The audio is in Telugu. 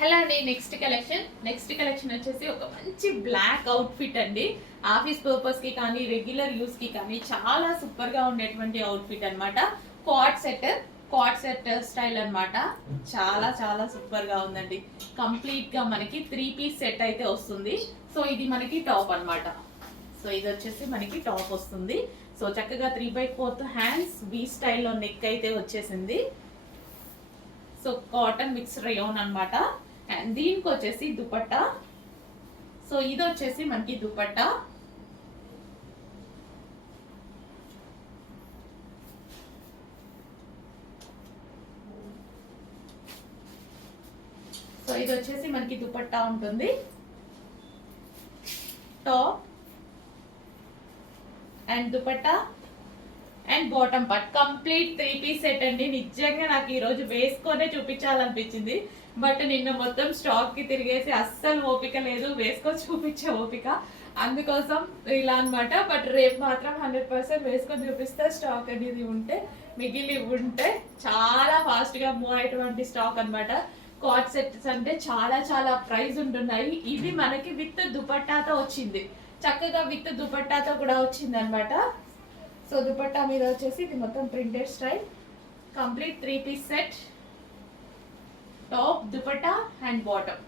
హలో అండి. నెక్స్ట్ కలెక్షన్ వచ్చేసి ఒక మంచి బ్లాక్ అవుట్ఫిట్ అండి. ఆఫీస్ పర్పస్ కి కానీ రెగ్యులర్ యూస్ కి కానీ చాలా సూపర్ గా ఉండేటువంటి అవుట్ఫిట్ అన్నమాట. క్వాడ్ సెట్ స్టైల్ అన్నమాట. చాలా చాలా సూపర్ గా ఉందండి. కంప్లీట్ గా మనకి 3 పీస్ సెట్ అయితే వస్తుంది. సో ఇది మనకి టాప్ అన్నమాట. సో ఇది వచ్చేసి మనకి టాప్ వస్తుంది. సో చక్కగా 3/4 హ్యాండ్స్ వి స్టైల్లో నెక్ అయితే వచ్చేసింది. సో కాటన్ మిక్స్ రేయాన్ అన్నమాట. అండ్ దీనికి వచ్చేసి దుపట్టా. సో ఇది వచ్చేసి మనకి దుపట్టా. సో ఇది వచ్చేసి మనకి దుపట్టా ఉంటుంది. Top and dupatta and bottom part complete 3 piece set అండి. నిజంగా నాకు ఈ రోజు వేసుకొనే చూపించాలనిపించింది. బట్ నిన్న మొత్తం స్టాక్ కి తిరిగేసి అస్సలు ఓపిక లేదు వేసుకొని చూపించే ఓపిక. అందుకోసం ఇలా అనమాట. బట్ రేపు మాత్రం 100% వేసుకొని చూపిస్తే స్టాక్ అనేది ఉంటే మిగిలి ఉంటే చాలా ఫాస్ట్ గా మూవ్ అయ్యేటువంటి స్టాక్ అనమాట. కార్డ్ సెట్స్ అంటే చాలా చాలా ప్రైస్ ఉంటున్నాయి. ఇది మనకి విత్ దుపట్టాతో వచ్చింది. చక్కగా విత్ దుపట్టాతో కూడా వచ్చింది అనమాట. సో దుపట్టా మీద వచ్చేసి ఇది మొత్తం printed style complete 3 piece set. Top dupatta and bottom.